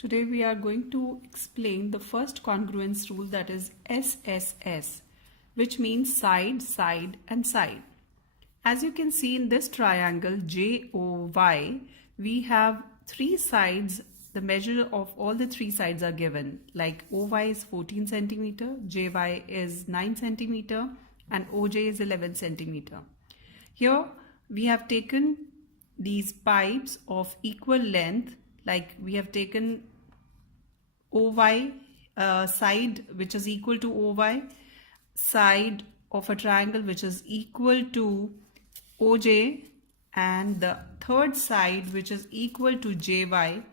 Today we are going to explain the first congruence rule, that is SSS, which means side, side and side. As you can see in this triangle JOY, we have three sides. The measure of all the three sides are given, like OY is 14 centimeter, JY is 9 centimeter and OJ is 11 centimeter. Here we have taken these pipes of equal length, like we have taken OY side which is equal to OY, side of a triangle which is equal to OJ, and the third side which is equal to JY,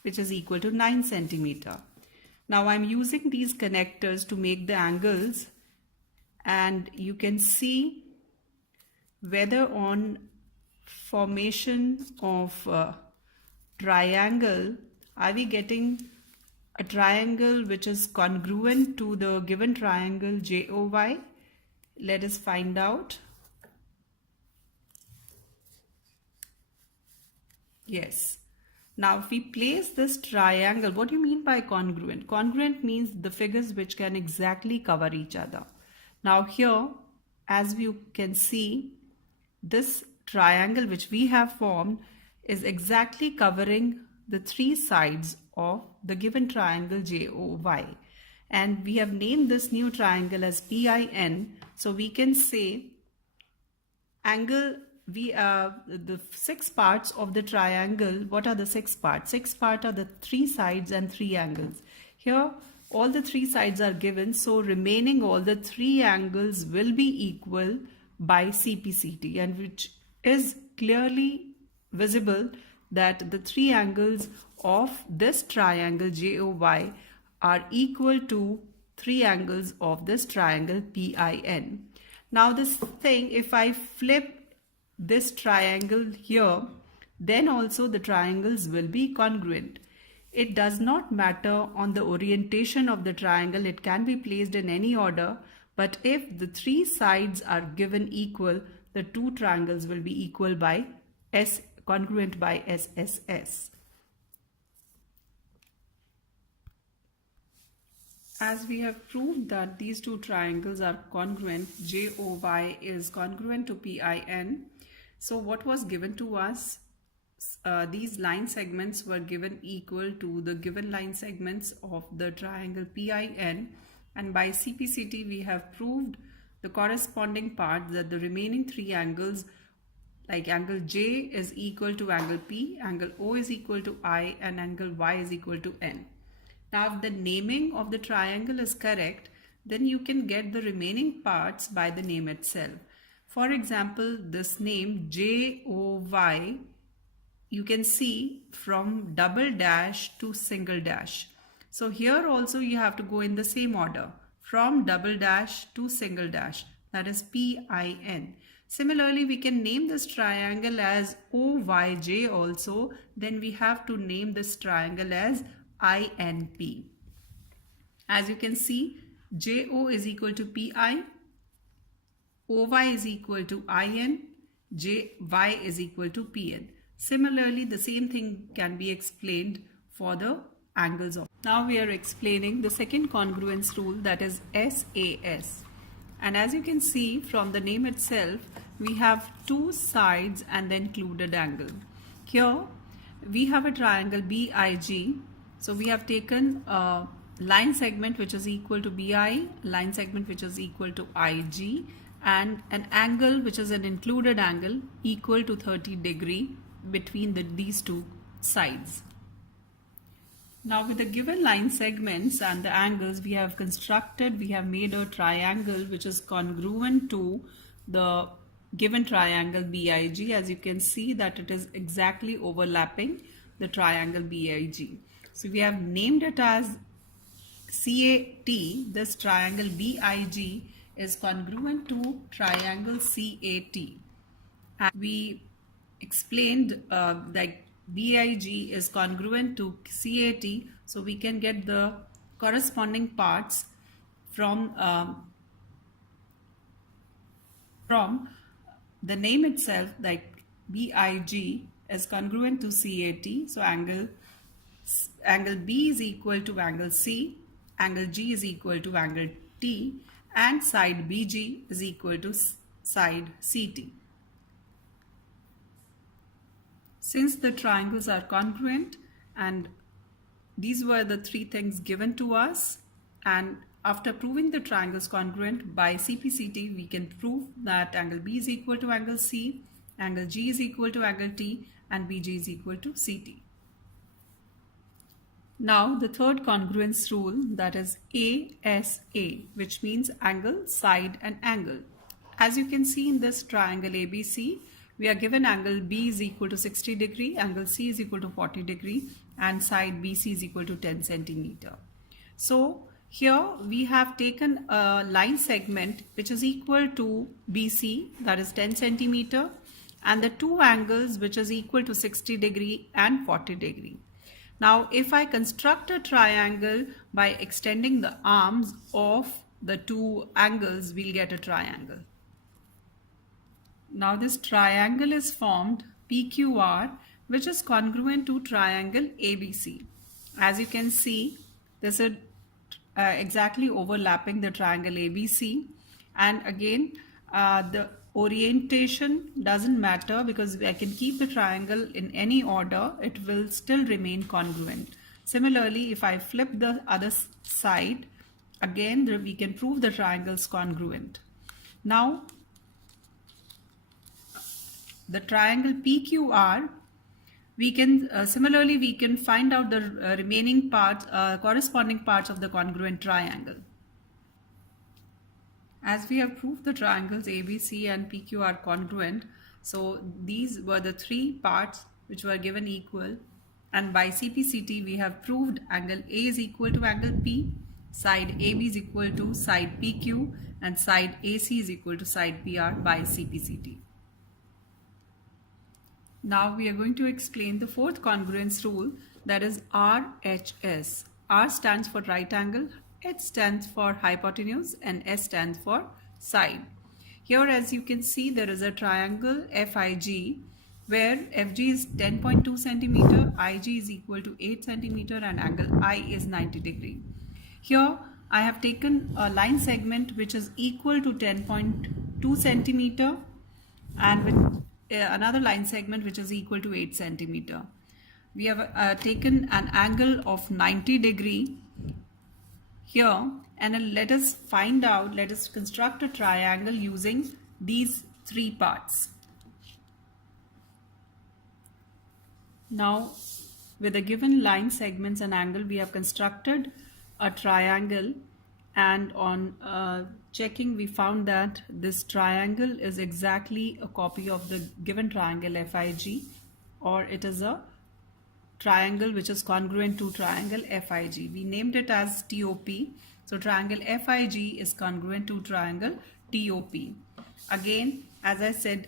which is equal to 9 centimeter. Now I'm using these connectors to make the angles, and you can see whether on formation of triangle are we getting a triangle which is congruent to the given triangle JOY. Let us find out. Yes. Now if we place this triangle, what do you mean by congruent? Congruent means the figures which can exactly cover each other. Now here, as you can see, this triangle which we have formed is exactly covering the three sides of the given triangle JOY, and we have named this new triangle as PIN. So we can say angle, the six parts of the triangle. What are the six parts? Six parts are the three sides and three angles. Here all the three sides are given, so remaining all the three angles will be equal by CPCT, and which is clearly visible that the three angles of this triangle JOY are equal to three angles of this triangle PIN. Now this thing, if I flip this triangle here, then also the triangles will be congruent. It does not matter on the orientation of the triangle, it can be placed in any order, but if the three sides are given equal, the two triangles will be equal by congruent by SSS. As we have proved that these two triangles are congruent, JOY is congruent to PIN. So what was given to us? These line segments were given equal to the given line segments of the triangle PIN, and by CPCT we have proved the corresponding part, that the remaining three angles, like angle J is equal to angle P, angle O is equal to I, and angle Y is equal to N. Now if the naming of the triangle is correct, then you can get the remaining parts by the name itself. For example, this name JOY, you can see from double dash to single dash. So here also you have to go in the same order, from double dash to single dash, that is PIN. Similarly, we can name this triangle as OYJ also. Then we have to name this triangle as INP. As you can see, JO is equal to PI, OY is equal to IN, JY is equal to PN. Similarly, the same thing can be explained for the angles of. Now we are explaining the second congruence rule, that is SAS. And as you can see from the name itself, we have two sides and the included angle. Here we have a triangle BIG. So we have taken a line segment which is equal to BI, line segment which is equal to IG, and an angle which is an included angle equal to 30 degrees between these two sides. Now with the given line segments and the angles we have made a triangle which is congruent to the given triangle BIG. As you can see that it is exactly overlapping the triangle BIG. So we have named it as CAT. This triangle BIG is congruent to triangle CAT. And we explained that BIG is congruent to CAT, so we can get the corresponding parts from the name itself, like BIG is congruent to CAT, so angle Angle B is equal to angle C, angle G is equal to angle T, and side BG is equal to side CT. Since the triangles are congruent and these were the three things given to us, and after proving the triangles congruent by CPCT, we can prove that angle B is equal to angle C, angle G is equal to angle T, and BG is equal to CT. Now the third congruence rule, that is ASA, which means angle, side and angle. As you can see in this triangle ABC, we are given angle B is equal to 60 degree, angle C is equal to 40 degree, and side BC is equal to 10 centimeter. So here we have taken a line segment which is equal to BC, that is 10 centimeter, and the two angles which is equal to 60 degree and 40 degree. Now if I construct a triangle by extending the arms of the two angles, we'll get a triangle. Now this triangle is formed PQR, which is congruent to triangle ABC. As you can see, this is exactly overlapping the triangle ABC, and again the orientation doesn't matter because I can keep the triangle in any order, it will still remain congruent. Similarly, if I flip the other side, again we can prove the triangles congruent. Now the triangle PQR, we can similarly we can find out the remaining parts, corresponding parts of the congruent triangle. As we have proved the triangles ABC and PQ are congruent, so these were the three parts which were given equal, and by CPCT we have proved angle A is equal to angle P, side AB is equal to side PQ, and side AC is equal to side PR by CPCT. Now we are going to explain the fourth congruence rule, that is RHS. R stands for right angle, H stands for hypotenuse, and S stands for side. Here as you can see, there is a triangle FIG where FG is 10.2 centimeter, IG is equal to 8 centimeter, and angle I is 90 degree. Here I have taken a line segment which is equal to 10.2 centimeter and with another line segment which is equal to 8 centimeter. We have taken an angle of 90 degree here, and let us construct a triangle using these three parts. Now with the given line segments and angle, we have constructed a triangle, and on checking we found that this triangle is exactly a copy of the given triangle FIG, or it is a triangle which is congruent to triangle FIG. We named it as TOP. So triangle FIG is congruent to triangle TOP. Again, as I said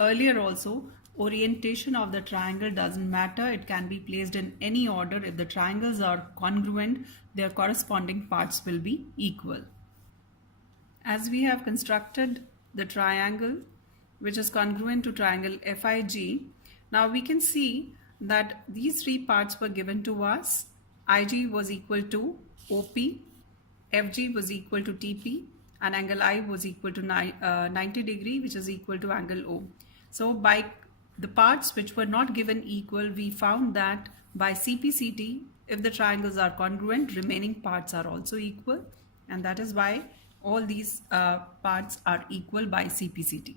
earlier also, orientation of the triangle doesn't matter. It can be placed in any order. If the triangles are congruent, their corresponding parts will be equal. As we have constructed the triangle which is congruent to triangle FIG, now we can see that these three parts were given to us. IG was equal to OP, FG was equal to TP, and angle I was equal to 90 degree, which is equal to angle O. So by the parts which were not given equal, we found that by CPCT, if the triangles are congruent, remaining parts are also equal, and that is why all these parts are equal by CPCT.